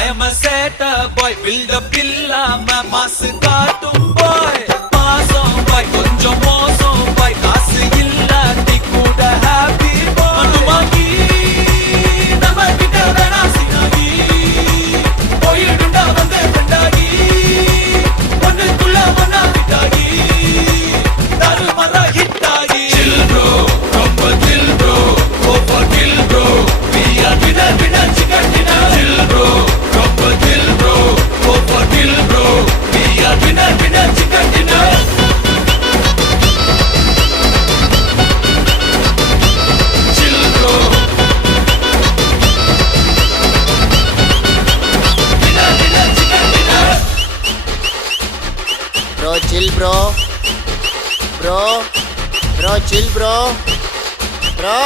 I am a setter boy, build up இல்லாம மாசு காட்டும் boy. மாசம் boy, கொஞ்சம் மோசம் boy, காசு இல்லாட்டி கூட happy boy. அனுமாகி நம்ம கிட்ட வேணா சினாகி போயிடுண்டா வந்து கண்டாகி ஒண்ணுக்குள்ள ஒன்னா விட்டாகி தாறுமாறா hit ஆகி. Chill bro, ரொம்ப chill bro, over kill bro, we are winner winner chicken dinner. Chill bro, ரொம்ப chill bro, over kill bro, we are winner winner chicken dinner. Chill bro, winner winner chicken dinner. Bro, chill bro. Bro, chill bro. Bro.